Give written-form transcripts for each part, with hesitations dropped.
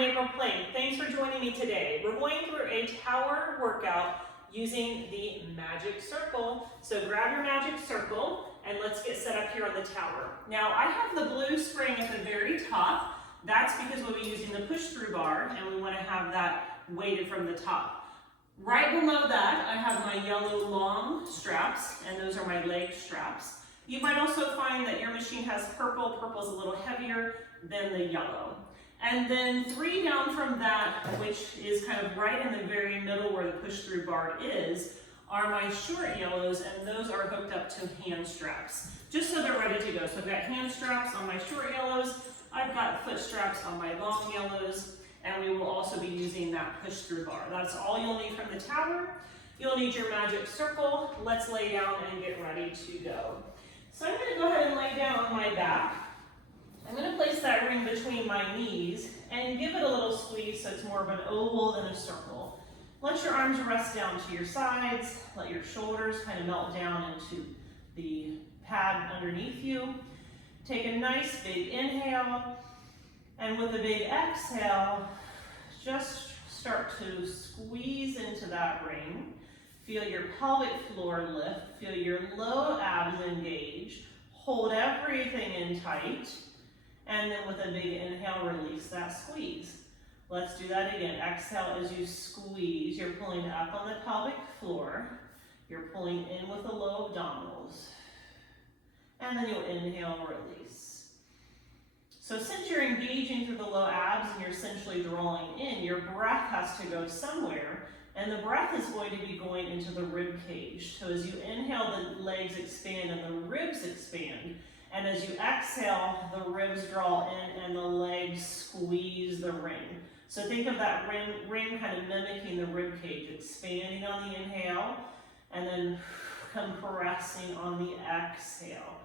I'm April Plank. Thanks for joining me today. We're going through a tower workout using the magic circle. So grab your magic circle and let's get set up here on the tower. Now I have the blue spring at the very top. That's because we'll be using the push-through bar and we want to have that weighted from the top. Right below that, I have my yellow long straps, and those are my leg straps. You might also find that your machine has purple. Purple is a little heavier than the yellow. And then 3 down from that, which is kind of right in the very middle where the push-through bar is, are my short yellows, and those are hooked up to hand straps, just so they're ready to go. So I've got hand straps on my short yellows, I've got foot straps on my long yellows, and we will also be using that push-through bar. That's all you'll need from the tower. You'll need your magic circle. Let's lay down and get ready to go. So I'm gonna go ahead and lay down on my back. I'm gonna place that ring between my knees and give it a little squeeze so it's more of an oval than a circle. Let your arms rest down to your sides. Let your shoulders kind of melt down into the pad underneath you. Take a nice big inhale, and with a big exhale, just start to squeeze into that ring. Feel your pelvic floor lift, feel your low abs engage, hold everything in tight, and then with a big inhale, release that squeeze. Let's do that again. Exhale as you squeeze. You're pulling up on the pelvic floor. You're pulling in with the low abdominals. And then you'll inhale and release. So since you're engaging through the low abs and you're essentially drawing in, your breath has to go somewhere, and the breath is going to be going into the rib cage. So as you inhale, the legs expand and the ribs expand. And as you exhale, the ribs draw in and the legs squeeze the ring. So think of that ring kind of mimicking the rib cage, expanding on the inhale and then compressing on the exhale.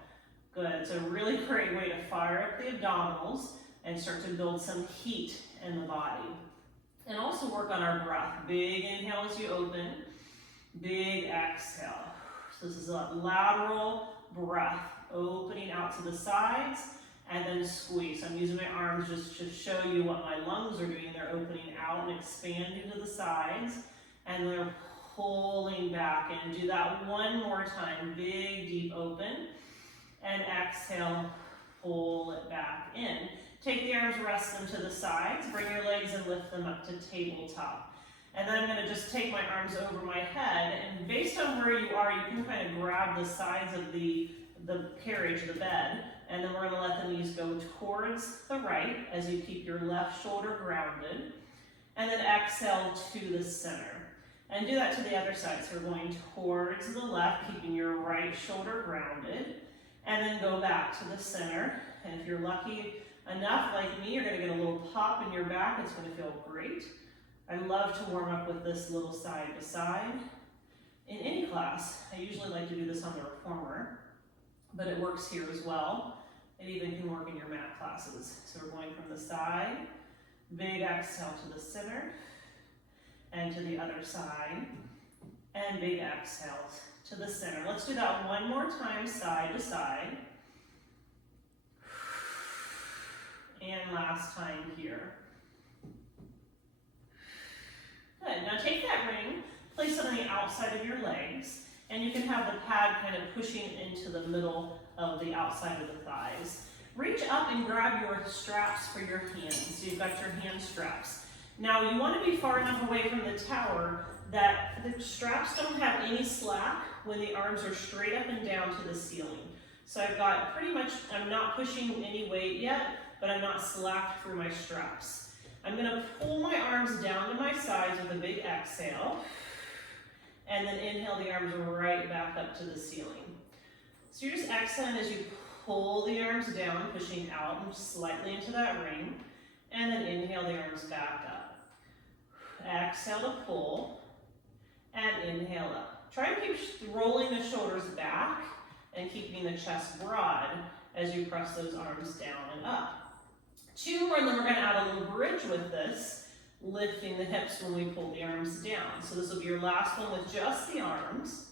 Good. It's a really great way to fire up the abdominals and start to build some heat in the body. And also work on our breath. Big inhale as you open, big exhale. So this is a lateral breath, opening out to the sides and then squeeze. I'm using my arms just to show you what my lungs are doing. They're opening out and expanding to the sides, and they're pulling back in. Do that one more time. Big, deep open. And exhale, pull it back in. Take the arms, rest them to the sides. Bring your legs and lift them up to tabletop. And then I'm going to just take my arms over my head, and based on where you are, you can kind of grab the sides of the carriage, the bed, and then we're going to let the knees go towards the right as you keep your left shoulder grounded, and then exhale to the center. And do that to the other side. So we're going towards the left, keeping your right shoulder grounded, and then go back to the center. And if you're lucky enough, like me, you're going to get a little pop in your back. It's going to feel great. I love to warm up with this little side to side. In any class, I usually like to do this on the reformer, but it works here as well. It even can work in your mat classes. So we're going from the side, big exhale to the center, and to the other side, and big exhales to the center. Let's do that one more time, side to side. And last time here. Good. Now take that ring, place it on the outside of your legs, and you can have the pad kind of pushing into the middle of the outside of the thighs. Reach up and grab your straps for your hands. So you've got your hand straps. Now you want to be far enough away from the tower that the straps don't have any slack when the arms are straight up and down to the ceiling. So I've got pretty much, I'm not pushing any weight yet, but I'm not slacked through my straps. I'm going to pull my arms down to my sides with a big exhale, and then inhale the arms right back up to the ceiling. So you're just exhaling as you pull the arms down, pushing out and slightly into that ring, and then inhale the arms back up. Exhale to pull, and inhale up. Try and keep rolling the shoulders back and keeping the chest broad as you press those arms down and up. 2 more, and then we're going to add a little bridge with this, lifting the hips when we pull the arms down. So this will be your last one with just the arms.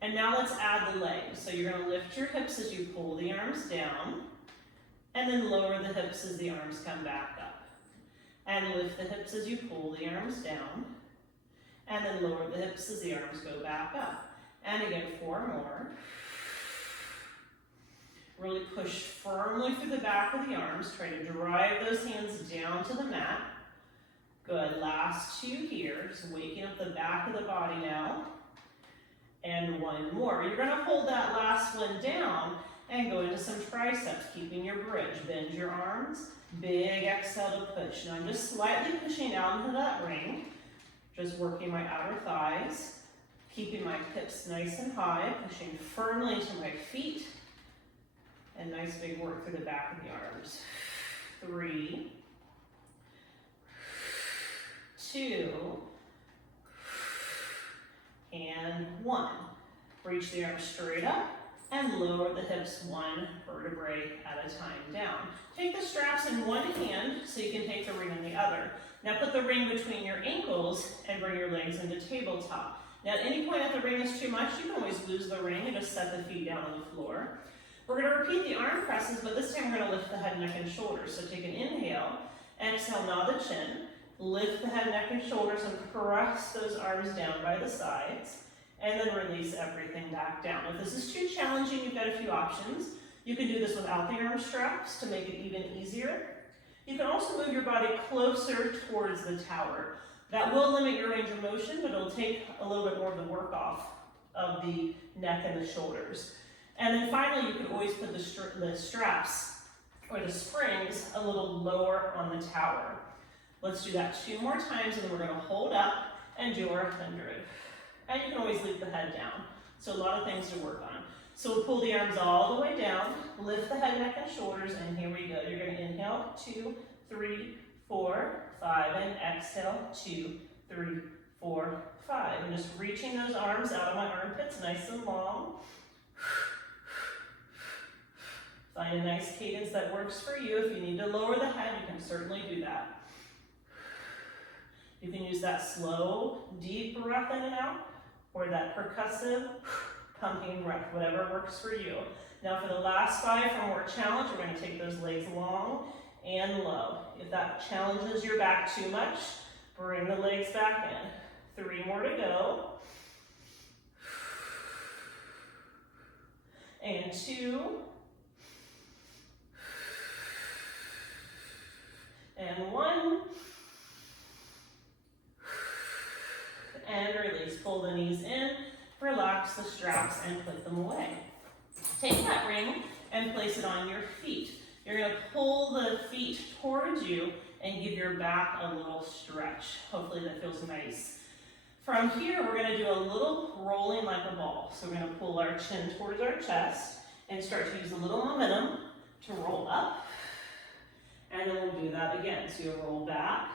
And now let's add the legs. So you're going to lift your hips as you pull the arms down, and then lower the hips as the arms come back up. And lift the hips as you pull the arms down. And then lower the hips as the arms go back up. And again, 4 more. Really push firmly through the back of the arms. Try to drive those hands down to the mat. Good, last 2 here. Just waking up the back of the body now. And 1 more. You're gonna hold that last one down and go into some triceps, keeping your bridge. Bend your arms, big exhale to push. Now I'm just slightly pushing out into that ring, just working my outer thighs, keeping my hips nice and high, pushing firmly into my feet, and nice big work through the back of the arms. 3, 2, and 1. Reach the arms straight up and lower the hips 1 vertebrae at a time down. Take the straps in one hand so you can take the ring in the other. Now put the ring between your ankles and bring your legs into tabletop. Now at any point if the ring is too much, you can always lose the ring and just set the feet down on the floor. We're going to repeat the arm presses, but this time we're going to lift the head, neck, and shoulders. So take an inhale, exhale, nod the chin, lift the head, neck, and shoulders, and press those arms down by the sides, and then release everything back down. If this is too challenging, you've got a few options. You can do this without the arm straps to make it even easier. You can also move your body closer towards the tower. That will limit your range of motion, but it'll take a little bit more of the work off of the neck and the shoulders. And then finally, you can always put the straps or the springs a little lower on the tower. Let's do that 2 more times, and then we're going to hold up and do our 100. And you can always leave the head down. So a lot of things to work on. So we'll pull the arms all the way down, lift the head, neck, and shoulders, and here we go. You're going to inhale, 2, 3, 4, 5, and exhale, 2, 3, 4, 5. And just reaching those arms out of my armpits, nice and long. Find a nice cadence that works for you. If you need to lower the head, you can certainly do that. You can use that slow, deep breath in and out, or that percussive, pumping breath, whatever works for you. Now for the last 5 for more challenge, we're going to take those legs long and low. If that challenges your back too much, bring the legs back in. 3 more to go. And 2. And 1. And release. Pull the knees in, relax the straps, and put them away. Take that ring and place it on your feet. You're going to pull the feet towards you and give your back a little stretch. Hopefully that feels nice. From here, we're going to do a little rolling like a ball. So we're going to pull our chin towards our chest and start to use a little momentum to roll up. And then we'll do that again. So you'll roll back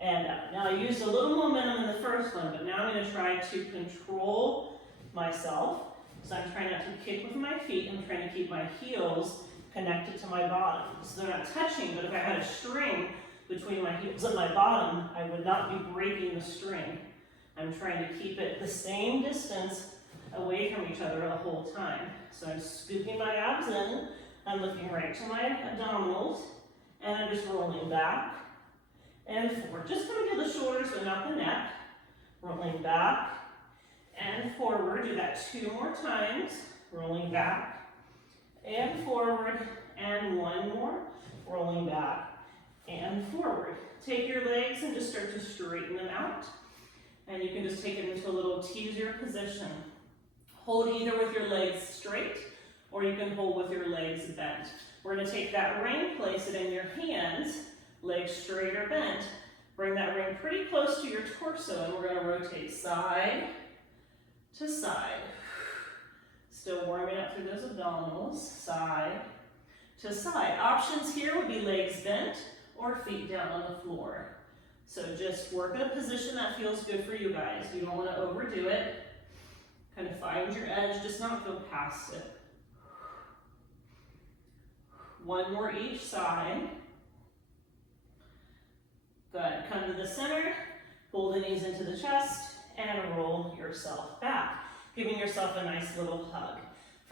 and up. Now I used a little momentum in the first one, but now I'm going to try to control myself. So I'm trying not to kick with my feet. I'm trying to keep my heels connected to my bottom. So they're not touching, but if I had a string between my heels and my bottom, I would not be breaking the string. I'm trying to keep it the same distance away from each other the whole time. So I'm scooping my abs in, I'm looking right to my abdominals, and I'm just rolling back and forward. Just going to do the shoulders but not the neck. Rolling back and forward. Do that 2 more times. Rolling back and forward, and 1 more. Rolling back and forward. Take your legs and just start to straighten them out. And you can just take it into a little teaser position. Hold either with your legs straight, or you can hold with your legs bent. We're going to take that ring, place it in your hands, legs straight or bent. Bring that ring pretty close to your torso, and we're going to rotate side to side. Still warming up through those abdominals, side to side. Options here would be legs bent or feet down on the floor. So just work in a position that feels good for you guys. You don't want to overdo it. Kind of find your edge, just not go past it. 1 more each side. Good. Come to the center, pull the knees into the chest, and roll yourself back, giving yourself a nice little hug.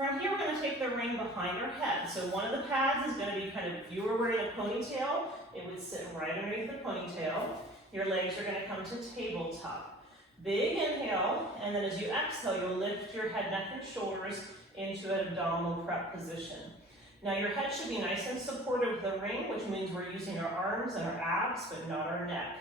From here, we're going to take the ring behind our head. So one of the pads is going to be kind of, if you were wearing a ponytail, it would sit right underneath the ponytail. Your legs are going to come to tabletop. Big inhale, and then as you exhale, you'll lift your head, neck, and shoulders into an abdominal prep position. Now your head should be nice and supported with the ring, which means we're using our arms and our abs, but not our neck.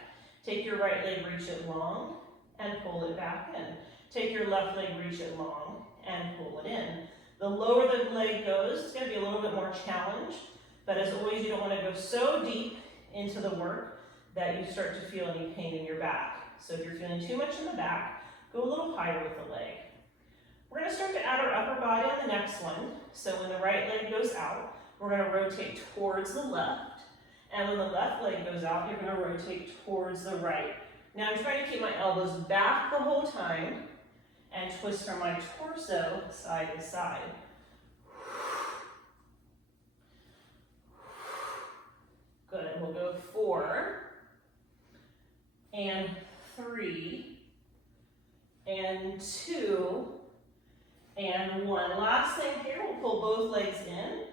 Take your right leg, reach it long, and pull it back in. Take your left leg, reach it long, and pull it in. The lower the leg goes, it's going to be a little bit more challenge, but as always, you don't want to go so deep into the work that you start to feel any pain in your back. So if you're feeling too much in the back, go a little higher with the leg. We're going to start to add our upper body on the next one. So when the right leg goes out, we're going to rotate towards the left. And when the left leg goes out, you're going to rotate towards the right. Now I'm trying to keep my elbows back the whole time and twist from my torso side to side. Good, we'll go 4, and 3, and 2, and 1. Last thing here, we'll pull both legs in,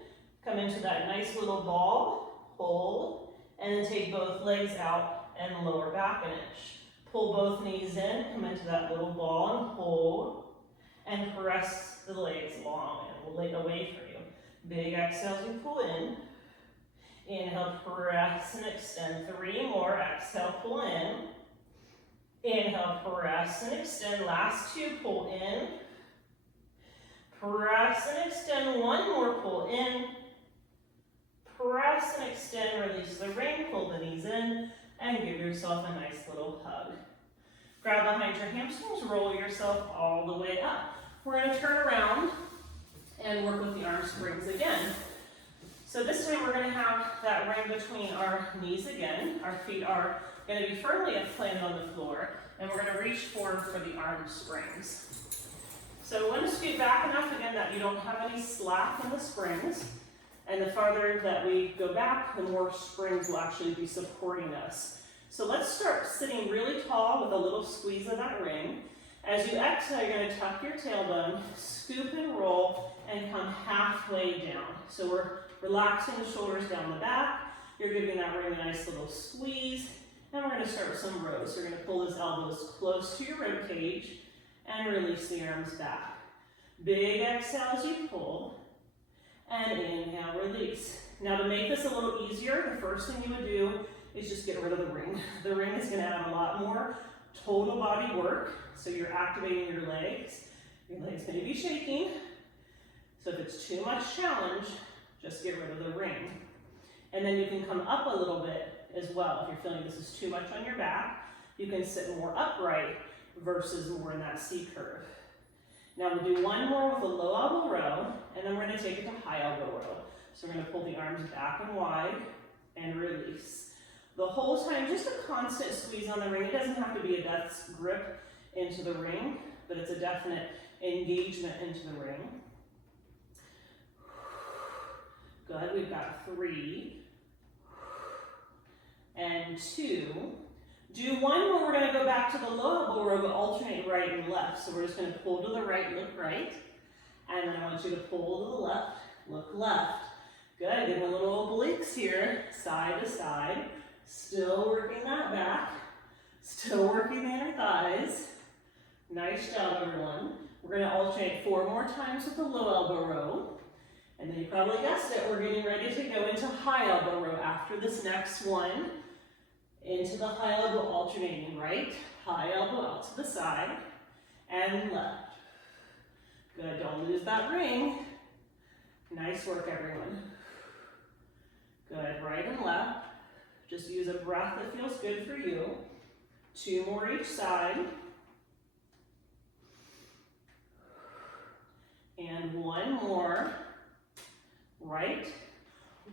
come into that nice little ball, hold, and then take both legs out and lower back an inch. Pull both knees in, come into that little ball and hold, and press the legs long, and we'll lay away for you. Big exhale as you pull in. Inhale, press and extend. 3 more. Exhale, pull in. Inhale, press and extend. Last 2, pull in. Press and extend. 1 more, pull in. Press and extend. Release the ring. Pull the knees in. And give yourself a nice little hug. Grab behind your hamstrings. Roll yourself all the way up. We're going to turn around and work with the arm springs again. So this time we're going to have that ring between our knees again. Our feet are going to be firmly planted on the floor, and we're going to reach forward for the arm springs. So we want to scoot back enough again that you don't have any slack in the springs, and the farther that we go back, the more springs will actually be supporting us. So let's start sitting really tall with a little squeeze of that ring. As you exhale, you're going to tuck your tailbone, scoop and roll, and come halfway down. So we're relaxing the shoulders down the back. You're giving that ring a nice little squeeze. And we're going to start with some rows. So you're going to pull those elbows close to your rib cage and release the arms back. Big exhale as you pull. And inhale, release. Now to make this a little easier, the first thing you would do is just get rid of the ring. The ring is going to add a lot more total body work. So you're activating your legs. Your legs may be shaking. So if it's too much challenge, just get rid of the ring. And then you can come up a little bit as well. If you're feeling this is too much on your back, you can sit more upright versus more in that C curve. Now we'll do one more with a low elbow row, and then we're going to take it to high elbow row. So we're going to pull the arms back and wide and release. The whole time, just a constant squeeze on the ring. It doesn't have to be a death grip into the ring, but it's a definite engagement into the ring. Good, we've got 3 and 2. Do one more, we're going to go back to the low elbow row, but alternate right and left. So we're just going to pull to the right, look right. And then I want you to pull to the left, look left. Good, getting a little obliques here, side to side. Still working that back. Still working the inner thighs. Nice job, everyone. We're going to alternate 4 more times with the low elbow row. And then you probably guessed it, we're getting ready to go into high elbow row after this next one. Into the high elbow, alternating right, high elbow out to the side, and left. Good, don't lose that ring. Nice work, everyone. Good, right and left. Just use a breath that feels good for you. 2 more each side. And 1 more. Right,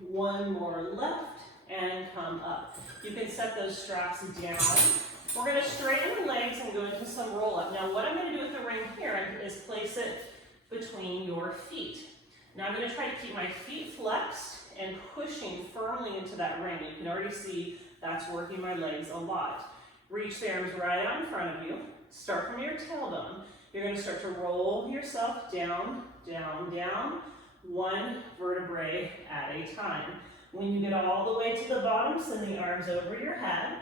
1 more left, and come up. You can set those straps down. We're going to straighten the legs and go into some roll up. Now what I'm going to do with the ring here is place it between your feet. Now I'm going to try to keep my feet flexed and pushing firmly into that ring. You can already see that's working my legs a lot. Reach the arms right out in front of you. Start from your tailbone. You're going to start to roll yourself down, down, down, one vertebrae at a time. When you get all the way to the bottom, send the arms over your head.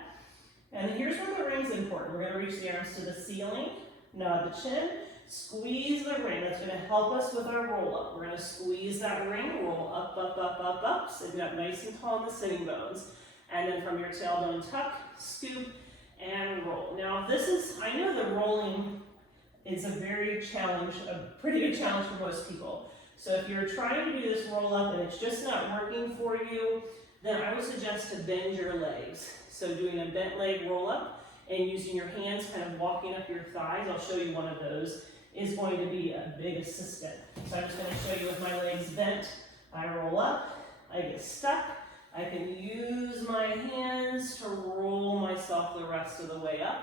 And here's where the ring's important. We're going to reach the arms to the ceiling, nod the chin, squeeze the ring. That's going to help us with our roll up. We're going to squeeze that ring, roll up, up, up, up, up, sitting up nice and tall in the sitting bones. And then from your tailbone, tuck, scoop, and roll. Now this is, I know the rolling is a pretty good challenge for most people. So if you're trying to do this roll up and it's just not working for you, then I would suggest to bend your legs. So doing a bent leg roll up and using your hands kind of walking up your thighs, I'll show you one of those, is going to be a big assistant. So I'm just going to show you with my legs bent. I roll up, I get stuck, I can use my hands to roll myself the rest of the way up,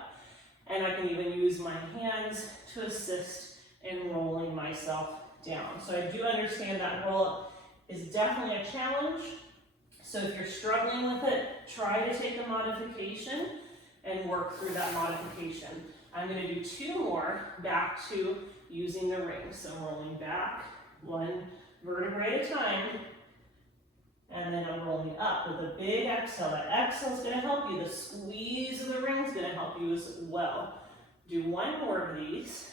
and I can even use my hands to assist in rolling myself down. So I do understand that roll up is definitely a challenge. So if you're struggling with it, try to take a modification and work through that modification. I'm going to do 2 more back to using the ring. So rolling back, one vertebrae at a time, and then I'm rolling up with a big exhale. That exhale is going to help you. The squeeze of the ring is going to help you as well. Do 1 more of these.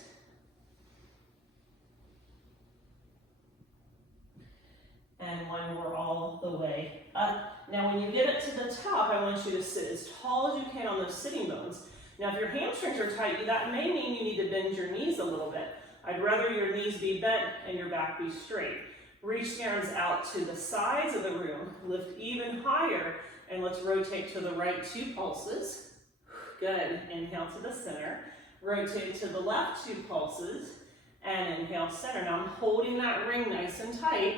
And 1 more all the way up. Now when you get it to the top, I want you to sit as tall as you can on those sitting bones. Now if your hamstrings are tight, that may mean you need to bend your knees a little bit. I'd rather your knees be bent and your back be straight. Reach the arms out to the sides of the room, lift even higher, and let's rotate to the right 2 pulses. Good, inhale to the center. Rotate to the left 2 pulses, and inhale center. Now I'm holding that ring nice and tight,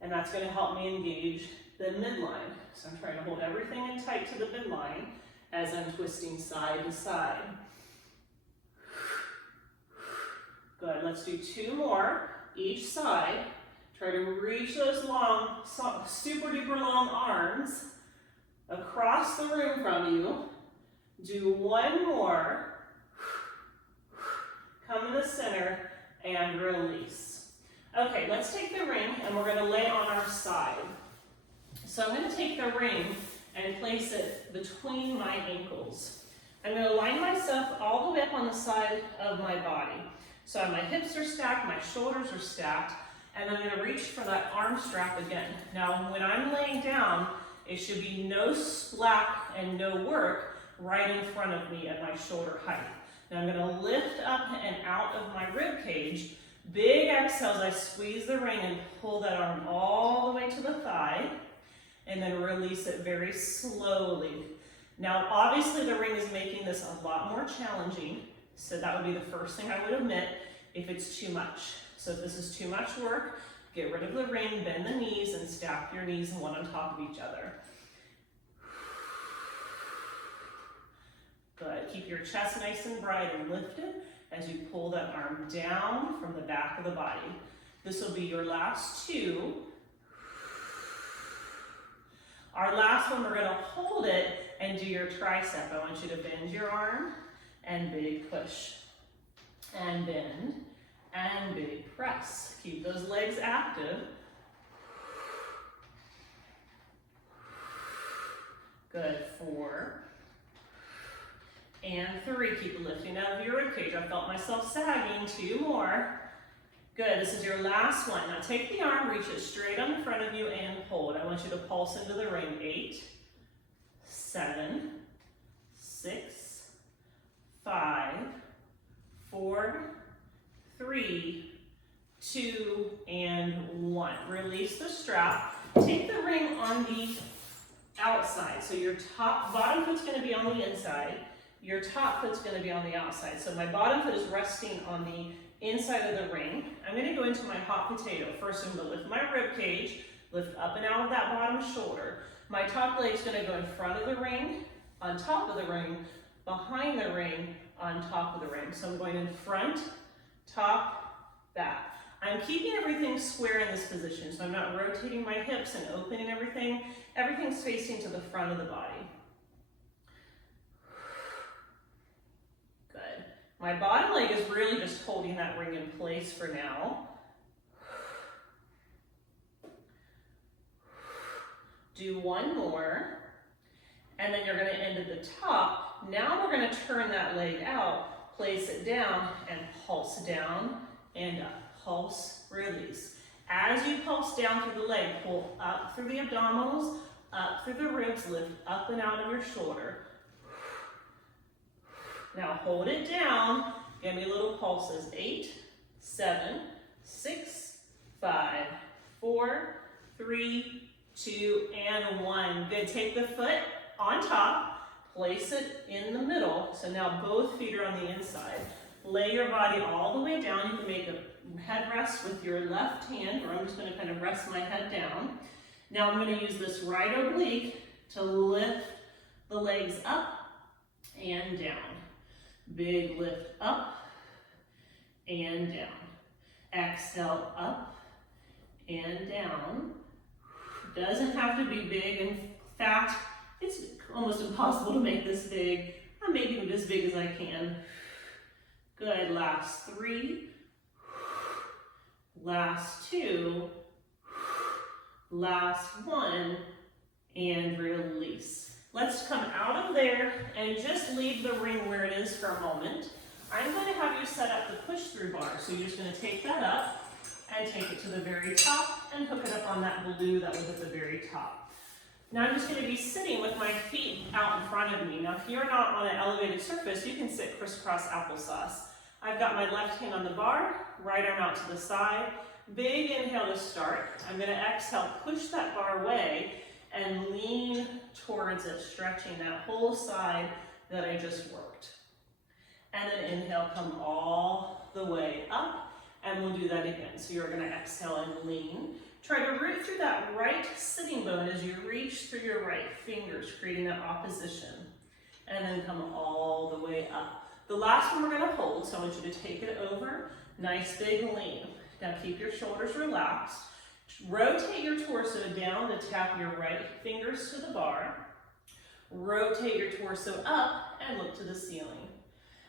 and that's going to help me engage the midline. So I'm trying to hold everything in tight to the midline as I'm twisting side to side. Good, let's do 2 more each side. Try to reach those long, super duper long arms across the room from you. Do 1 more. Come to the center and release. Okay, let's take the ring and we're going to lay on our side. So I'm going to take the ring and place it between my ankles. I'm going to line myself all the way up on the side of my body. So my hips are stacked, my shoulders are stacked, and I'm going to reach for that arm strap again. Now when I'm laying down, it should be no slack and no work right in front of me at my shoulder height. Now I'm going to lift up and out of my rib cage. Big exhales, I squeeze the ring and pull that arm all the way to the thigh, and then release it very slowly. Now obviously the ring is making this a lot more challenging, so that would be the first thing I would admit if it's too much. So if this is too much work, get rid of the ring, bend the knees, and stack your knees one on top of each other. Good, keep your chest nice and bright and lifted as you pull that arm down from the back of the body. This will be your last 2. Our last one, we're going to hold it and do your tricep. I want you to bend your arm and big push. And bend and big press. Keep those legs active. Good, 4. And 3, keep lifting out of your ribcage. I felt myself sagging. 2 more. Good, this is your last one. Now take the arm, reach it straight on the front of you and hold. I want you to pulse into the ring. 8, 7, 6, 5, 4, 3, 2, and 1. Release the strap. Take the ring on the outside. So your bottom foot's going to be on the inside. Your top foot's going to be on the outside. So my bottom foot is resting on the inside of the ring. I'm going to go into my hot potato. First, I'm going to lift my rib cage, lift up and out of that bottom shoulder. My top leg's going to go in front of the ring, on top of the ring, behind the ring, on top of the ring. So I'm going in front, top, back. I'm keeping everything square in this position, so I'm not rotating my hips and opening everything. Everything's facing to the front of the body. Good. My bottom leg is really just holding that ring in place for now. Do one more, and then you're going to end at the top. Now we're going to turn that leg out, place it down, and pulse down and up. Pulse, release. As you pulse down through the leg, pull up through the abdominals, up through the ribs, lift up and out of your shoulder. Now hold it down. Give me little pulses. 8, 7, 6, 5, 4, 3, 2, and 1. Good. Take the foot on top, place it in the middle. So now both feet are on the inside. Lay your body all the way down. You can make a head rest with your left hand, or I'm just going to kind of rest my head down. Now I'm going to use this right oblique to lift the legs up and down. Big lift up and down. Exhale up and down. Doesn't have to be big. In fact, it's almost impossible to make this big. I'm making it as big as I can. Good. Last 3. Last 2. Last 1. And release. Let's come out of there and just leave the ring where it is for a moment. I'm going to have you set up the push-through bar. So you're just going to take that up and take it to the very top and hook it up on that blue that was at the very top. Now I'm just going to be sitting with my feet out in front of me. Now if you're not on an elevated surface, you can sit crisscross applesauce. I've got my left hand on the bar, right arm out to the side. Big inhale to start. I'm going to exhale, push that bar away, and lean towards it, stretching that whole side that I just worked. And then inhale, come all the way up, and we'll do that again. So you're gonna exhale and lean. Try to root through that right sitting bone as you reach through your right fingers, creating that opposition. And then come all the way up. The last one we're gonna hold, so I want you to take it over. Nice big lean. Now keep your shoulders relaxed. Rotate your torso down to tap your right fingers to the bar. Rotate your torso up and look to the ceiling.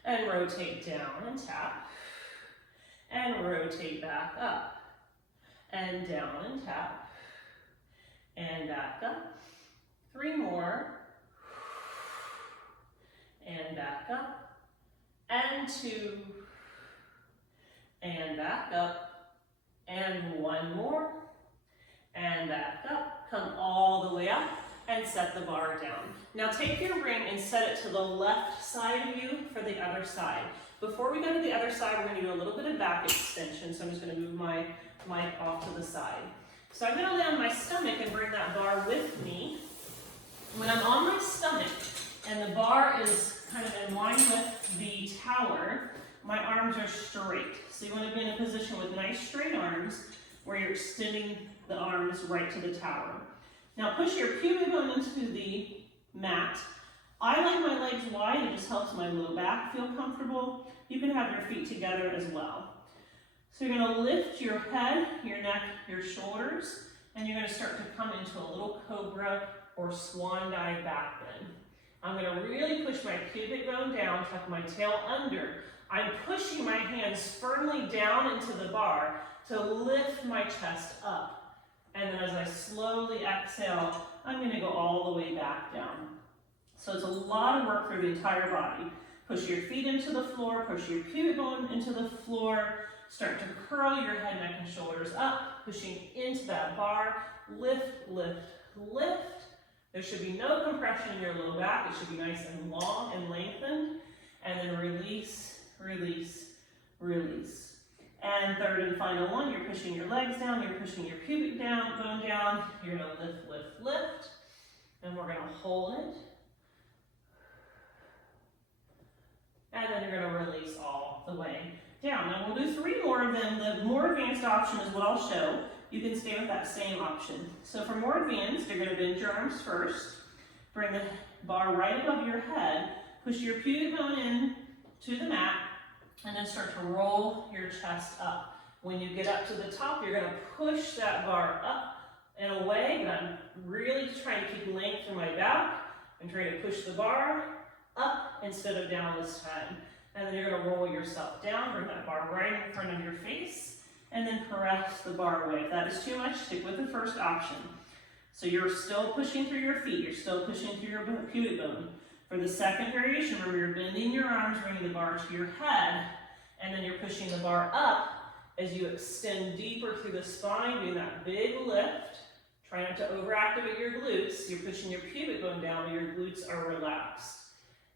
And rotate down and tap. And rotate back up. And down and tap. And back up. 3 more. And back up. And 2. And back up. And 1 more. And back up, come all the way up, and set the bar down. Now take your ring and set it to the left side of you for the other side. Before we go to the other side, we're going to do a little bit of back extension, so I'm just going to move my mic off to the side. So I'm going to lay on my stomach and bring that bar with me. When I'm on my stomach and the bar is kind of in line with the tower, my arms are straight. So you want to be in a position with nice straight arms where you're extending the arms right to the tower. Now push your pubic bone into the mat. I like my legs wide, it just helps my low back feel comfortable. You can have your feet together as well. So you're going to lift your head, your neck, your shoulders, and you're going to start to come into a little cobra or swan dive back bend. I'm going to really push my pubic bone down, tuck my tail under. I'm pushing my hands firmly down into the bar to lift my chest up. And then as I slowly exhale, I'm going to go all the way back down. So it's a lot of work for the entire body. Push your feet into the floor, push your pubic bone into the floor, start to curl your head, neck, and shoulders up, pushing into that bar, lift, lift, lift. There should be no compression in your low back. It should be nice and long and lengthened. And then release, release, release. And third and final one, you're pushing your legs down, you're pushing your pubic bone down, you're going to lift, lift, lift, and we're going to hold it. And then you're going to release all the way down. Now we'll do 3 more of them. The more advanced option is what I'll show. You can stay with that same option. So for more advanced, you're going to bend your arms first, bring the bar right above your head, push your pubic bone in to the mat, and then start to roll your chest up. When you get up to the top, you're going to push that bar up and away, but I'm really trying to keep length in my back. I'm trying to push the bar up instead of down this time. And then you're gonna roll yourself down, bring that bar right in front of your face, and then press the bar away. If that is too much, stick with the first option. So you're still pushing through your feet, you're still pushing through your pubic bone. For the second variation, where you're bending your arms, bringing the bar to your head, and then you're pushing the bar up as you extend deeper through the spine, doing that big lift. Try not to overactivate your glutes. You're pushing your pubic bone down, but your glutes are relaxed.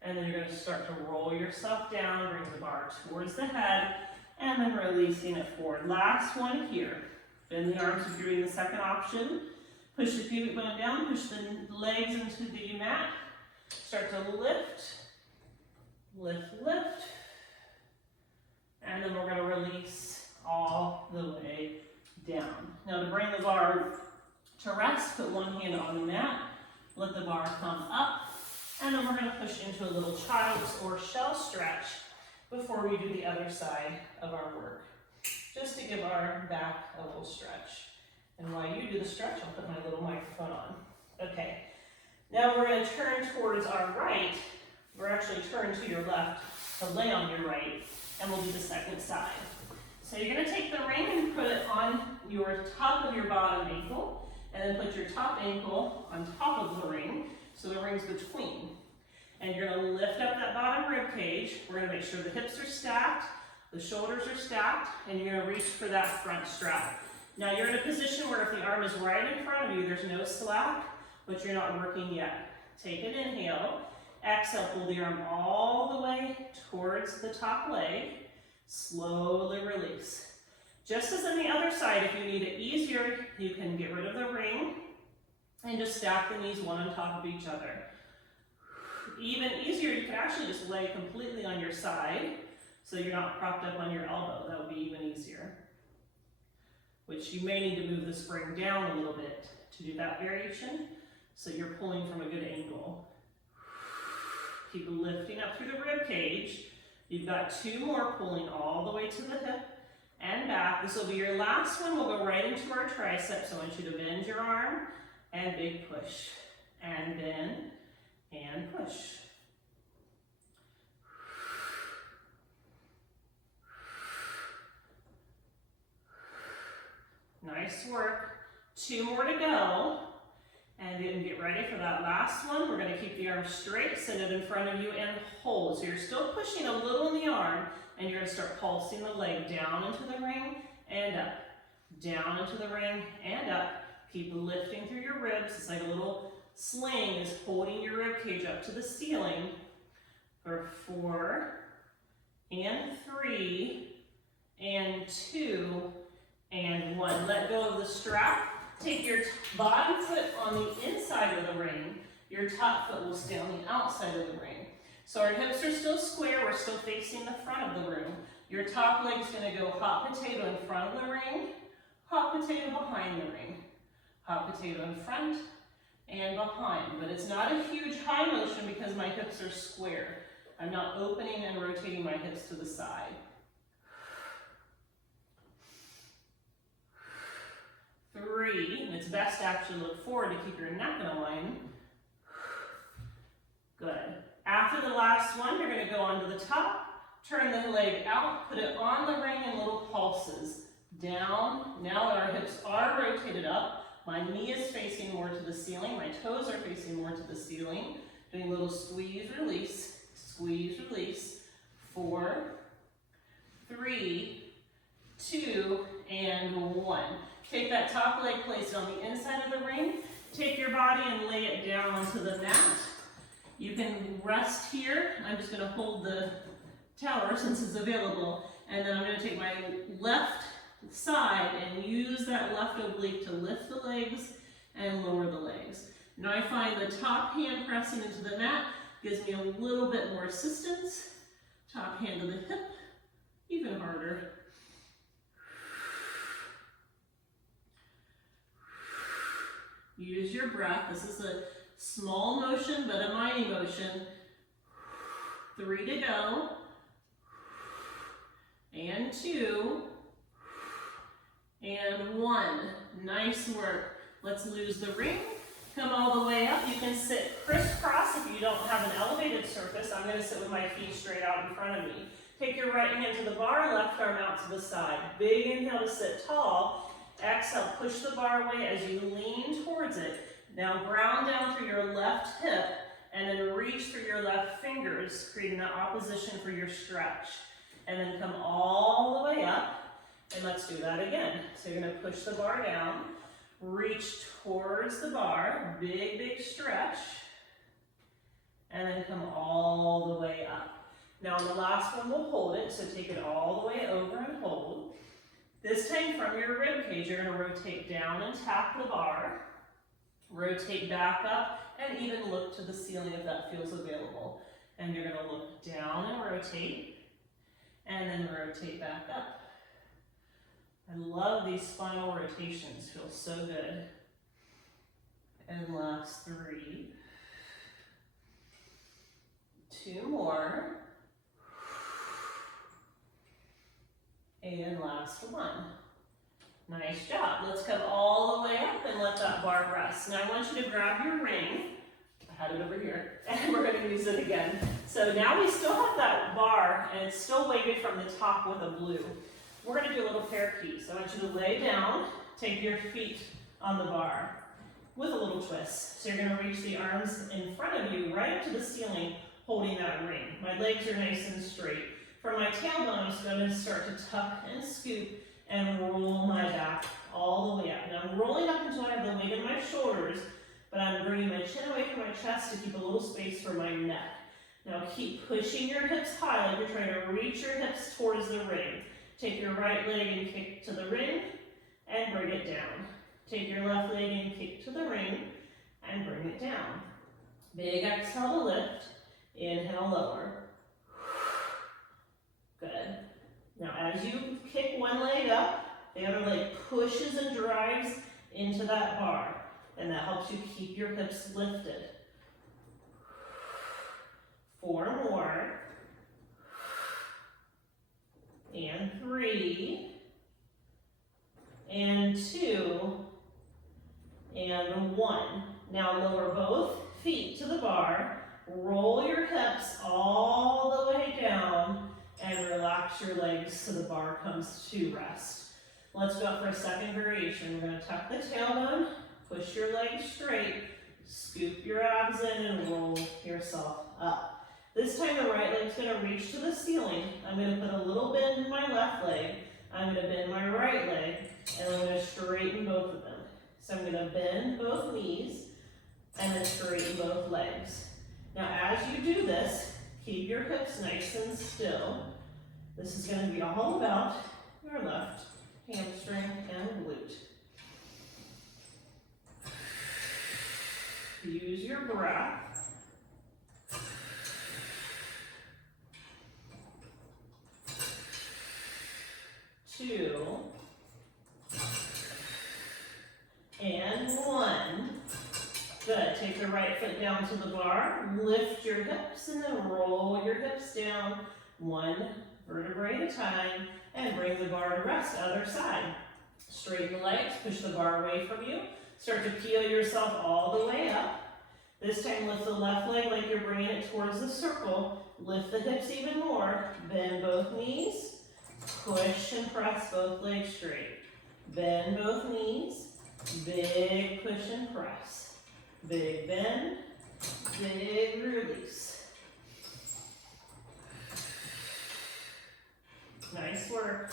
And then you're going to start to roll yourself down, bring the bar towards the head, and then releasing it forward. Last one here. Bend the arms if you're doing the second option. Push the pubic bone down, push the legs into the mat. Start to lift, lift, lift. And then we're going to release all the way down. Now to bring the bar to rest, put one hand on the mat, let the bar come up, and then we're going to push into a little child's or shell stretch before we do the other side of our work, just to give our back a little stretch. And while you do the stretch, I'll put my little microphone on. Okay, now we're going to turn towards our right. We're actually turn to your left to lay on your right, and we'll do the second side. So you're going to take the ring and put it on your top of your bottom ankle, and then put your top ankle on top of the ring, so the ring's between. And you're going to lift up that bottom rib cage. We're going to make sure the hips are stacked, the shoulders are stacked, and you're going to reach for that front strap. Now you're in a position where if the arm is right in front of you, there's no slack, but you're not working yet. Take an inhale. Exhale, pull the arm all the way towards the top leg. Slowly release. Just as on the other side, if you need it easier, you can get rid of the ring and just stack the knees one on top of each other. Even easier, you can actually just lay completely on your side so you're not propped up on your elbow. That would be even easier. Which you may need to move the spring down a little bit to do that variation, so you're pulling from a good angle. Keep lifting up through the rib cage. You've got two more pulling all the way to the hip and back. This will be your last one. We'll go right into our triceps. I want you to bend your arm and big push. And bend and push. Nice work. Two more to go. And then get ready for that last one. We're going to keep the arm straight, send it in front of you, and hold. So you're still pushing a little in the arm, and you're going to start pulsing the leg down into the ring and up. Down into the ring and up. Keep lifting through your ribs. It's like a little sling is holding your rib cage up to the ceiling for 4 and 3 and 2 and 1. Let go of the strap. Take your bottom foot on the inside of the ring. Your top foot will stay on the outside of the ring. So our hips are still square. We're still facing the front of the room. Your top leg's going to go hot potato in front of the ring, hot potato behind the ring. Hot potato in front and behind. But it's not a huge high motion because my hips are square. I'm not opening and rotating my hips to the side. 3, and it's best to actually look forward to keep your neck in a line. Good. After the last one, you're going to go onto the top, turn the leg out, put it on the ring in little pulses. Down. Now that our hips are rotated up, my knee is facing more to the ceiling, my toes are facing more to the ceiling. Doing a little squeeze, release, 4, 3, 2, and 1. Take that top leg, place it on the inside of the ring. Take your body and lay it down onto the mat. You can rest here. I'm just going to hold the tower since it's available. And then I'm going to take my left side and use that left oblique to lift the legs and lower the legs. Now I find the top hand pressing into the mat gives me a little bit more assistance. Top hand to the hip, even harder. Use your breath. This is a small motion, but a mighty motion. 3 to go. And 2. And 1. Nice work. Let's lose the ring. Come all the way up. You can sit crisscross if you you don't have an elevated surface, I'm gonna sit with my feet straight out in front of me. Take your right hand to the bar, left arm out to the side. Big inhale to sit tall. Exhale, push the bar away as you lean towards it. Now ground down through your left hip and then reach through your left fingers, creating that opposition for your stretch. And then come all the way up, and let's do that again. So you're gonna push the bar down, reach towards the bar, big, big stretch, and then come all the way up. Now on the last one, we'll hold it, so take it all the way over and hold. This time from your rib cage, you're gonna rotate down and tap the bar, rotate back up, and even look to the ceiling if that feels available. And you're gonna look down and rotate, and then rotate back up. I love these spinal rotations, feel so good. And last 3. 2 more. And last 1. Nice job. Let's come all the way up and let that bar rest. Now I want you to grab your ring. I had it over here. And we're going to use it again. So now we still have that bar and it's still weighted from the top with a blue. We're going to do a little parakeet. So I want you to lay down, take your feet on the bar with a little twist. So you're going to reach the arms in front of you right up to the ceiling holding that ring. My legs are nice and straight. From my tailbone, I'm just going to start to tuck and scoop and roll my back all the way up. Now I'm rolling up until I have the weight in my shoulders, but I'm bringing my chin away from my chest to keep a little space for my neck. Now keep pushing your hips high like you're trying to reach your hips towards the ring. Take your right leg and kick to the ring and bring it down. Take your left leg and kick to the ring and bring it down. Big exhale to lift. Inhale, lower. Good. Now as you kick one leg up, the other leg pushes and drives into that bar. And that helps you keep your hips lifted. 4 more. And 3. And 2. And 1. Now lower both feet to the bar. Roll your hips all the way down and relax your legs so the bar comes to rest. Let's go up for a second variation. We're going to tuck the tailbone, push your legs straight, scoop your abs in and roll yourself up. This time the right leg's going to reach to the ceiling. I'm going to put a little bend in my left leg. I'm going to bend my right leg and I'm going to straighten both of them. So I'm going to bend both knees and then straighten both legs. Now as you do this, keep your hips nice and still. This is going to be all about your left hamstring and glute. Use your breath. Two. And 1. Good. Take the right foot down to the bar, lift your hips, and then roll your hips down 1 vertebrae at a time, and bring the bar to rest. Other side. Straighten the legs, push the bar away from you. Start to peel yourself all the way up. This time lift the left leg like you're bringing it towards the circle. Lift the hips even more. Bend both knees. Push and press both legs straight. Bend both knees. Big push and press. Big bend, big release. Nice work.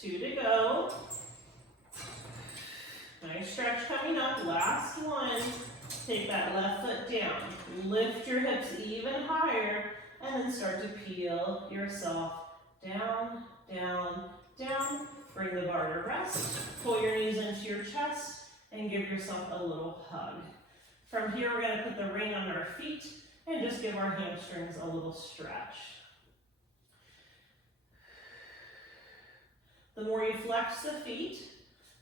Two to go. Nice stretch coming up. Last one. Take that left foot down. Lift your hips even higher and then start to peel yourself down, down, down. Bring the bar to rest, pull your knees into your chest, and give yourself a little hug. From here, we're going to put the ring on our feet and just give our hamstrings a little stretch. The more you flex the feet,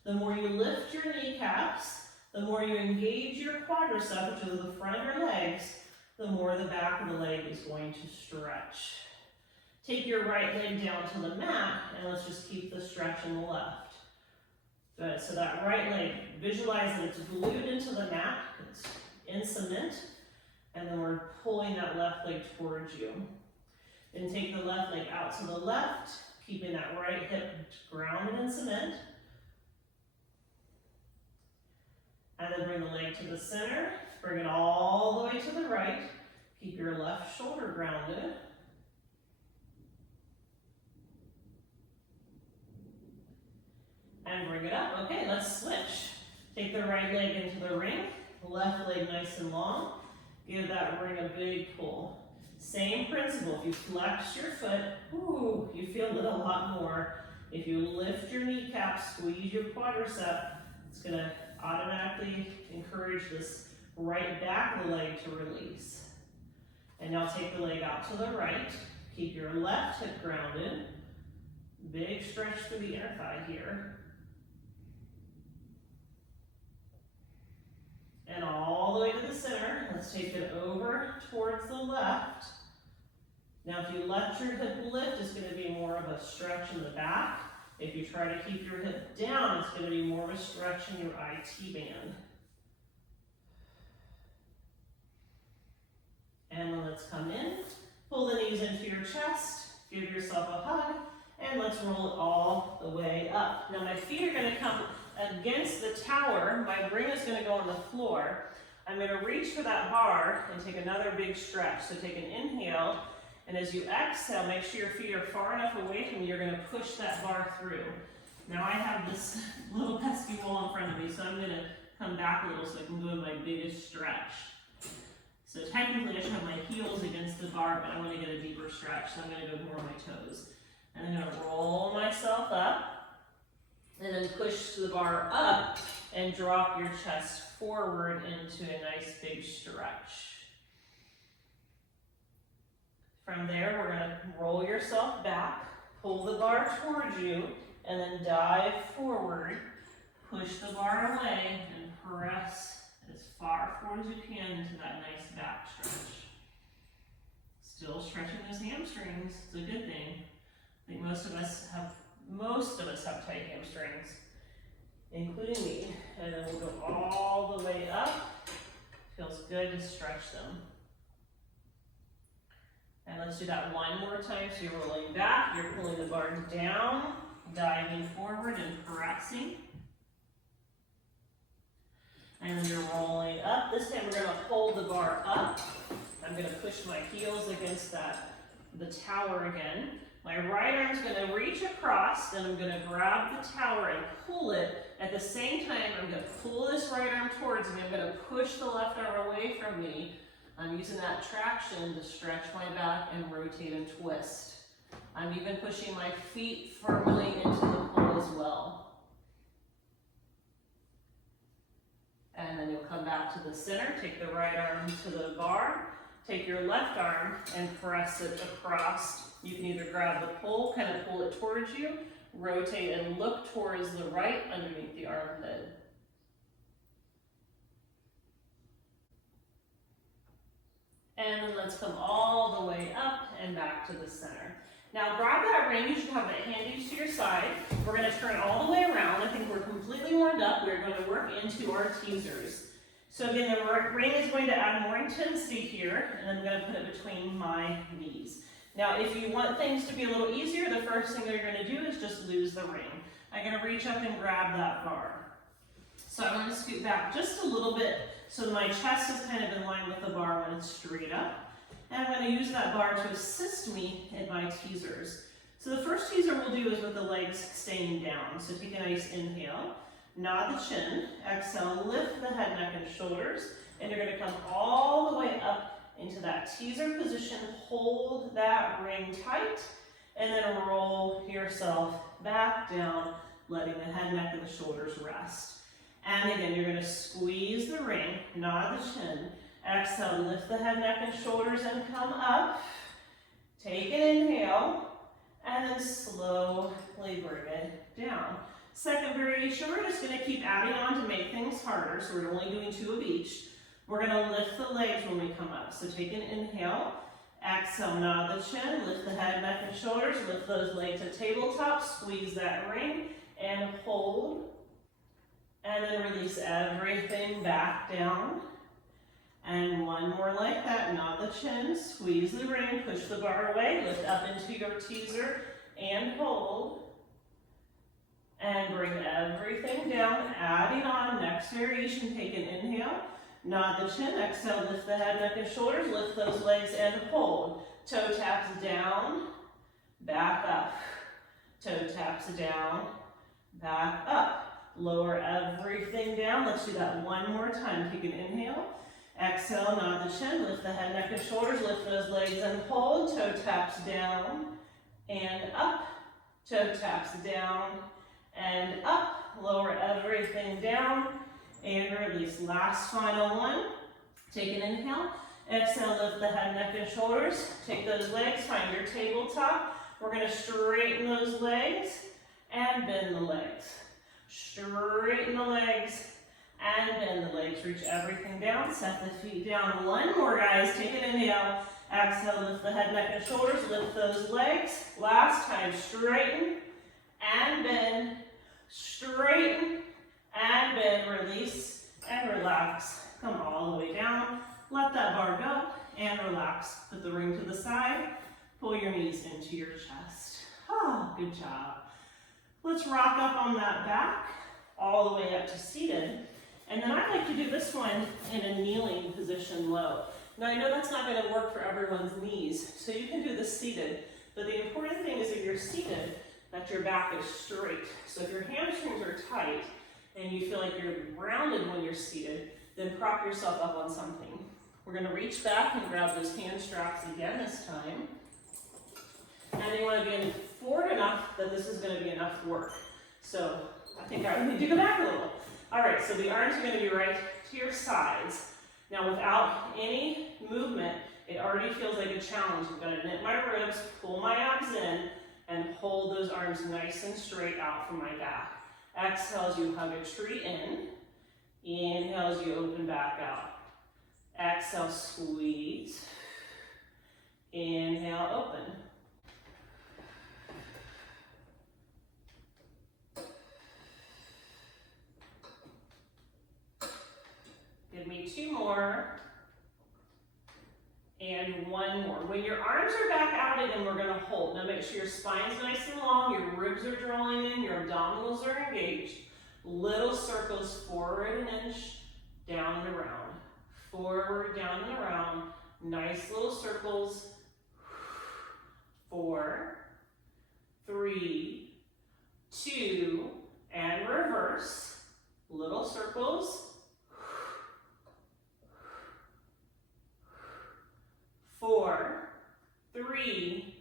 the more you lift your kneecaps, the more you engage your quadriceps, which is the front of your legs, the more the back of the leg is going to stretch. Take your right leg down to the mat, and let's just keep the stretch in the left. Good, so that right leg, visualize that it's glued into the mat, it's in cement, and then we're pulling that left leg towards you. Then take the left leg out to the left, keeping that right hip grounded in cement. And then bring the leg to the center, bring it all the way to the right. Keep your left shoulder grounded. And bring it up. Okay, let's switch. Take the right leg into the ring, left leg nice and long. Give that ring a big pull. Same principle. If you flex your foot, ooh, you feel it a lot more. If you lift your kneecap, squeeze your quadricep, it's going to automatically encourage this right back of the leg to release. And now take the leg out to the right. Keep your left hip grounded. Big stretch through the inner thigh here. And all the way to the center. Let's take it over towards the left. Now if you let your hip lift, it's going to be more of a stretch in the back. If you try to keep your hip down, it's going to be more of a stretch in your IT band. And then let's come in, pull the knees into your chest, give yourself a hug, and let's roll it all the way up. Now my feet are going to come against the tower. My ring is going to go on the floor. I'm going to reach for that bar and take another big stretch. So take an inhale, and as you exhale, make sure your feet are far enough away from you. You're going to push that bar through. Now I have this little pesky wall in front of me, so I'm going to come back a little so I can go in my biggest stretch. So technically I should have my heels against the bar, but I want to get a deeper stretch, so I'm going to go more on my toes. And I'm going to roll myself up, and then push the bar up and drop your chest forward into a nice big stretch. From there, we're going to roll yourself back, pull the bar towards you, and then dive forward, push the bar away, and press as far forward as you can into that nice back stretch. Still stretching those hamstrings, it's a good thing. I think most of us have tight hamstrings, including me. And then we'll go all the way up. Feels good to stretch them. And let's do that one more time. So you're rolling back, you're pulling the bar down, diving forward and pressing. And then you're rolling up. This time we're going to hold the bar up. I'm going to push my heels against the tower again. My right arm's going to reach across, and I'm going to grab the tower and pull it. At the same time, I'm going to pull this right arm towards me. I'm going to push the left arm away from me. I'm using that traction to stretch my back and rotate and twist. I'm even pushing my feet firmly into the pull as well. And then you'll come back to the center, take the right arm to the bar, take your left arm and press it across. You can either grab the pole, kind of pull it towards you, rotate and look towards the right underneath the armpit. And then let's come all the way up and back to the center. Now grab that ring, you should have it handy to your side. We're going to turn all the way around. I think we're completely warmed up. We're going to work into our teasers. So again, the ring is going to add more intensity here, and I'm going to put it between my knees. Now if you want things to be a little easier, the first thing you're going to do is just lose the ring. I'm going to reach up and grab that bar. So I'm going to scoot back just a little bit so that my chest is kind of in line with the bar when it's straight up. And I'm going to use that bar to assist me in my teasers. So the first teaser we'll do is with the legs staying down. So take a nice inhale, nod the chin, exhale, lift the head, neck, and shoulders, and you're going to come all the way up into that teaser position, hold that ring tight, and then roll yourself back down, letting the head, neck, and the shoulders rest. And again, you're going to squeeze the ring, nod the chin, exhale, lift the head, neck, and shoulders, and come up. Take an inhale, and then slowly bring it down. Second variation, we're just going to keep adding on to make things harder, so we're only doing 2 of each. We're going to lift the legs when we come up. So take an inhale, exhale, nod the chin, lift the head, neck, and shoulders, lift those legs to tabletop, squeeze that ring, and hold. And then release everything back down. And one more like that, nod the chin, squeeze the ring, push the bar away, lift up into your teaser and hold. And bring everything down, adding on, next variation, take an inhale, nod the chin, exhale, lift the head, neck, and shoulders, lift those legs and hold. Toe taps down, back up. Toe taps down, back up. Lower everything down. Let's do that one more time. Take an inhale. Exhale, nod the chin, lift the head, neck, and shoulders, lift those legs and hold. Toe taps down and up. Toe taps down and up. Lower everything down and release. Last final one. Take an inhale. Exhale, lift the head, neck, and shoulders. Take those legs, find your tabletop. We're going to straighten those legs and bend the legs. Straighten the legs and bend the legs. Reach everything down. Set the feet down. One more, guys. Take an inhale. Exhale, lift the head, neck, and shoulders. Lift those legs. Last time. Straighten and bend. Straighten and bend. Release and relax. Come all the way down. Let that bar go and relax. Put the ring to the side. Pull your knees into your chest. Oh, good job. Let's rock up on that back, all the way up to seated. And then I like to do this one in a kneeling position low. Now I know that's not going to work for everyone's knees, so you can do this seated. But the important thing is if you're seated, that your back is straight. So if your hamstrings are tight and you feel like you're rounded when you're seated, then prop yourself up on something. We're going to reach back and grab those hand straps again this time. And you want to be forward enough that this is going to be enough work. So I think I need to go back a little. All right, so the arms are going to be right to your sides. Now without any movement, it already feels like a challenge. I'm going to knit my ribs, pull my abs in, and hold those arms nice and straight out from my back. Exhale as you hug a tree in. Inhale as you open back out. Exhale, squeeze. Inhale, open. Give me two more. And one more. When your arms are back out again, we're going to hold. Now make sure your spine's nice and long, your ribs are drawing in, your abdominals are engaged. Little circles forward an inch, down and around. Forward, down and around. Nice little circles. 4, 3, 2, and reverse. Little circles. 4, 3,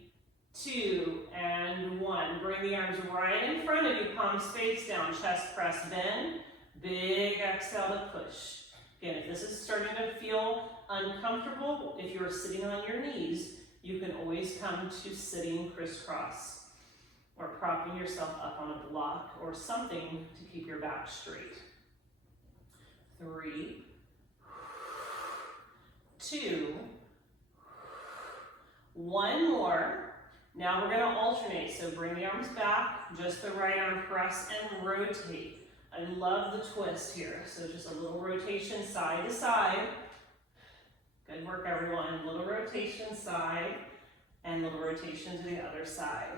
2, and 1. Bring the arms right in front of you, palms face down, chest press, bend. Big exhale to push. Again, if this is starting to feel uncomfortable, if you're sitting on your knees, you can always come to sitting crisscross or propping yourself up on a block or something to keep your back straight. 3, 2, 1 more. Now we're going to alternate. So bring the arms back, just the right arm, press and rotate. I love the twist here. So just a little rotation side to side. Good work, everyone. Little rotation side and little rotation to the other side.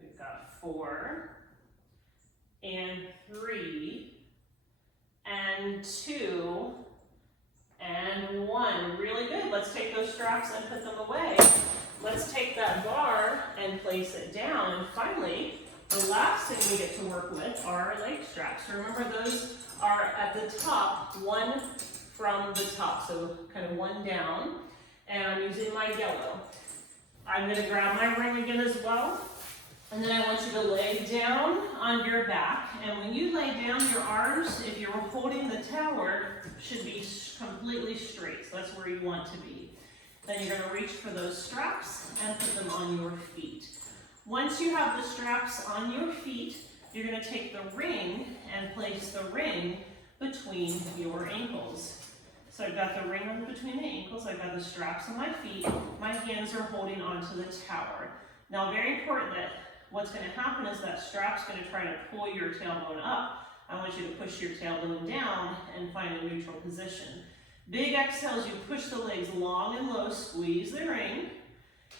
We've got 4 and 3 and 2 and 1. Really good. Let's take those straps and put them away. Let's take that bar and place it down. And finally, the last thing we get to work with are our leg straps. Remember, those are at the top, one from the top. So kind of one down. And I'm using my yellow. I'm going to grab my ring again as well. And then I want you to lay down on your back. And when you lay down, your arms, if you're holding the tower, should be completely straight. So that's where you want to be. Then you're going to reach for those straps and put them on your feet. Once you have the straps on your feet, you're going to take the ring and place the ring between your ankles. So I've got the ring between the ankles, I've got the straps on my feet, my hands are holding onto the tower. Now, very important that what's going to happen is that strap's going to try to pull your tailbone up. I want you to push your tailbone down and find a neutral position. Big exhales, you push the legs long and low, squeeze the ring.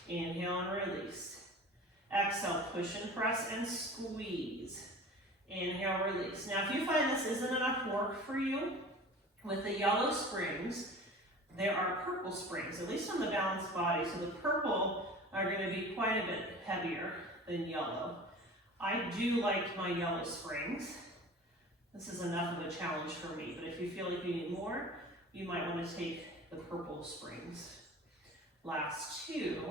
Inhale and release. Exhale, push and press and squeeze. Inhale, release. Now, if you find this isn't enough work for you, with the yellow springs, there are purple springs, at least on the balanced body. So the purple are going to be quite a bit heavier than yellow. I do like my yellow springs. This is enough of a challenge for me, but if you feel like you need more, you might want to take the purple springs. Last two.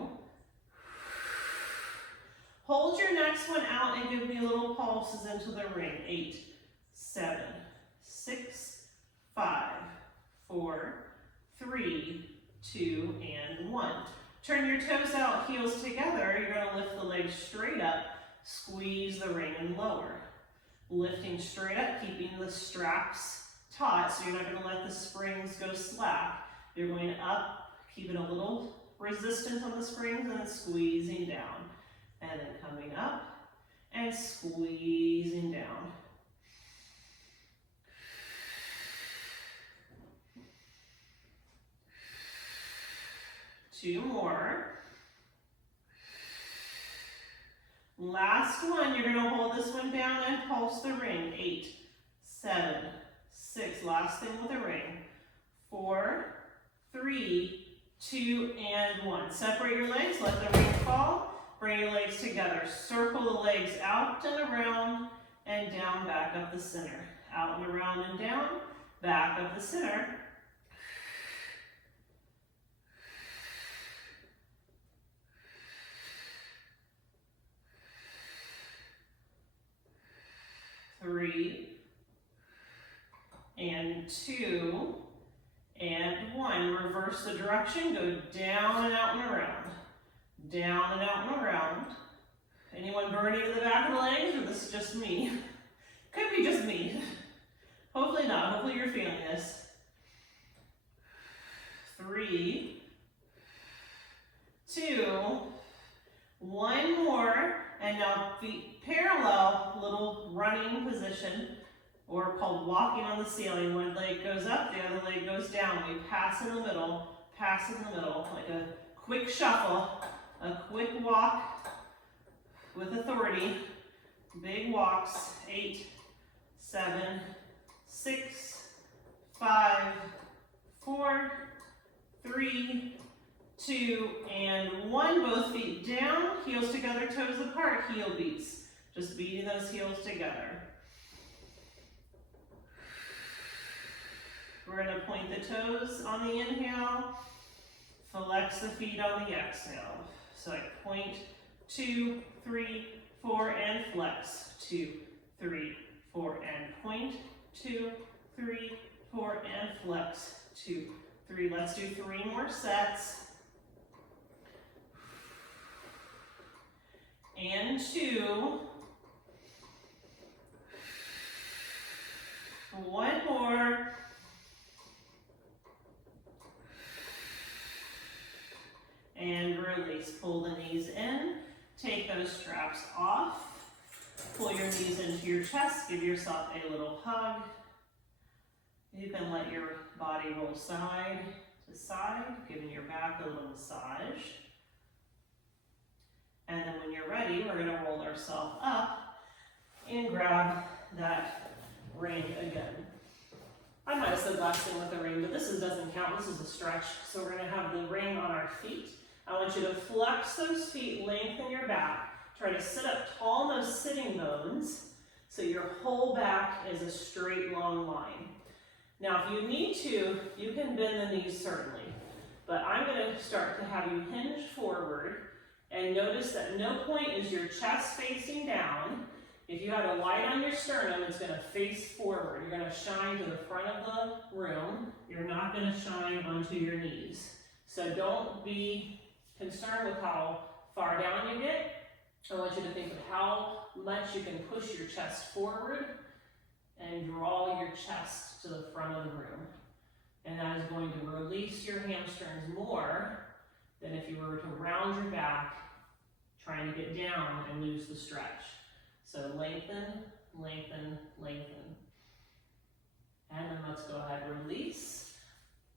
Hold your next one out and give me little pulses into the ring. 8, 7, 6, 5, 4, 3, 2, and 1. Turn your toes out, heels together. You're going to lift the legs straight up, squeeze the ring and lower. Lifting straight up, keeping the straps taut, so you're not going to let the springs go slack. You're going up, keeping a little resistance on the springs, and then squeezing down. And then coming up and squeezing down. Two more. Last one, you're going to hold this one down and pulse the ring. 8, 7, 6. Last thing with the ring. 4, 3, 2, and 1. Separate your legs, let the ring fall. Bring your legs together. Circle the legs out and around and down, back up the center. Out and around and down, back up the center. Three, and 2, and 1. Reverse the direction, go down and out and around. Down and out and around. Anyone burning in the back of the legs, or this is just me? Could be just me. Hopefully not. Hopefully you're feeling this. 3, 2, 1 more, and now feet parallel, little running position, or called walking on the ceiling. One leg goes up, the other leg goes down. We pass in the middle, like a quick shuffle. A quick walk with authority. Big walks. 8, 7, 6, 5, 4, 3, 2, and 1. Both feet down, heels together, toes apart, heel beats. Just beating those heels together. We're going to point the toes on the inhale, flex the feet on the exhale. So like point, 2, 3, 4, and flex. 2, 3, 4, and point. 2, 3, 4, and flex. 2, 3. Let's do 3 more sets. And 2. 1 more. And release. Pull the knees in. Take those straps off. Pull your knees into your chest. Give yourself a little hug. You can let your body roll side to side, giving your back a little massage. And then when you're ready, we're going to roll ourselves up and grab that ring again. I might have said last thing with the ring, but this doesn't count. This is a stretch. So we're going to have the ring on our feet. I want you to flex those feet, lengthen your back. Try to sit up tall in those sitting bones so your whole back is a straight, long line. Now, if you need to, you can bend the knees certainly, but I'm going to start to have you hinge forward, and notice that no point is your chest facing down. If you have a light on your sternum, it's going to face forward. You're going to shine to the front of the room. You're not going to shine onto your knees. So don't be concerned with how far down you get. I want you to think of how much you can push your chest forward and draw your chest to the front of the room. And that is going to release your hamstrings more than if you were to round your back trying to get down and lose the stretch. So lengthen, lengthen, lengthen. And then let's go ahead and release.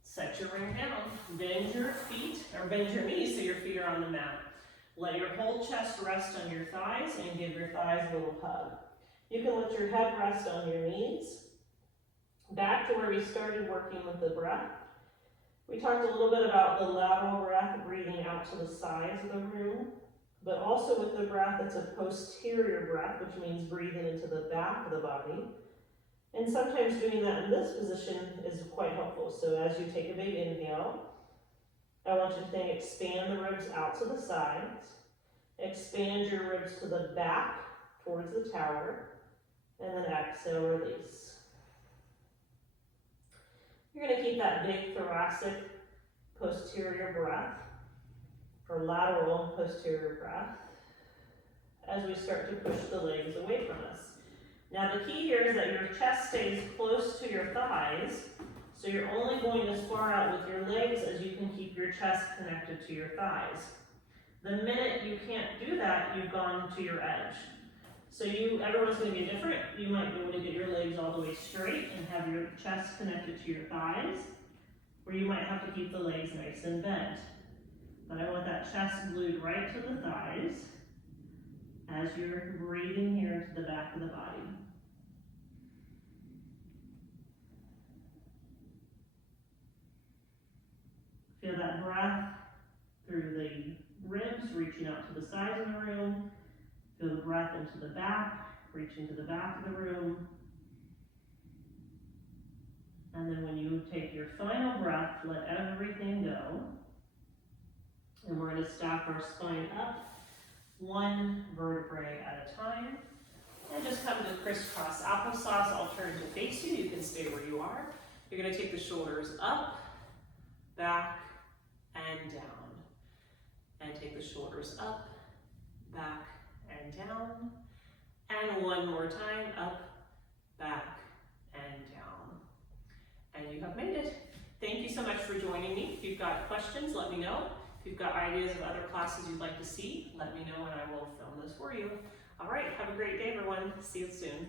Set your ring down. Bend your feet, or bend your knees so your feet are on the mat. Let your whole chest rest on your thighs and give your thighs a little hug. You can let your head rest on your knees. Back to where we started working with the breath. We talked a little bit about the lateral breath, breathing out to the sides of the room, but also with the breath, it's a posterior breath, which means breathing into the back of the body. And sometimes doing that in this position is quite helpful. So as you take a big inhale, I want you to think expand the ribs out to the sides, expand your ribs to the back towards the tower, and then exhale, release. You're going to keep that big thoracic posterior breath, or lateral posterior breath, as we start to push the legs away from us. Now the key here is that your chest stays close to your thighs, so you're only going as far out with your legs as you can keep your chest connected to your thighs. The minute you can't do that, you've gone to your edge. So everyone's going to be different. You might be able to get your legs all the way straight and have your chest connected to your thighs, or you might have to keep the legs nice and bent. But I want that chest glued right to the thighs as you're breathing here into the back of the body. Feel that breath through the ribs, reaching out to the sides of the room. Feel the breath into the back, reaching to the back of the room. And then when you take your final breath, let everything go. And we're going to stack our spine up, one vertebrae at a time. And just come to crisscross applesauce. I'll turn to face you. You can stay where you are. You're going to take the shoulders up, back, and down. And take the shoulders up, back, and down. And one more time, up, back, and down. And you have made it. Thank you so much for joining me. If you've got questions, let me know. If you've got ideas of other classes you'd like to see, let me know and I will film those for you. All right, have a great day, everyone. See you soon.